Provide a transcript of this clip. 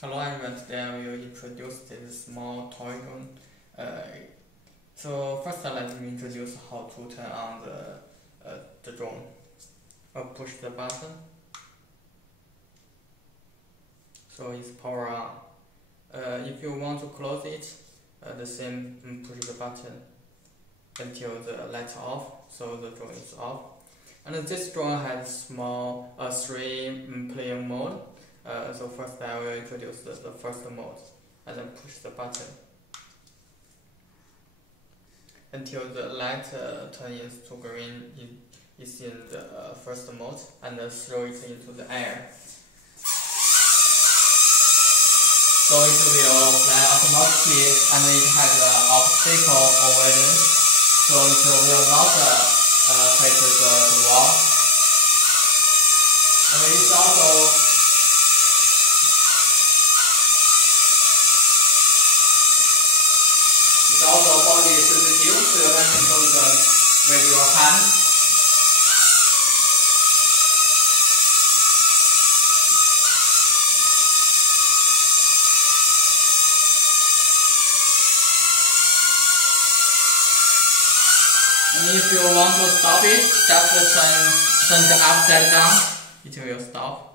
Hello everyone, today I will introduce this small toy gun. So first let me introduce how to turn on the drone. Push the button. So it's power on. If you want to close it, the same push the button until the lights off, so the drone is off. And this drone has small 3 playing mode. So first I will introduce the first mode and then push the button until the light turns to green. Is in the first mode, and throw it into the air. So it will fly automatically, and it has obstacle avoidance, so it will not hit the wall. And it's also body sensitive, so you can control it with your hand. And if you want to stop it, just turn the upside down, it will stop.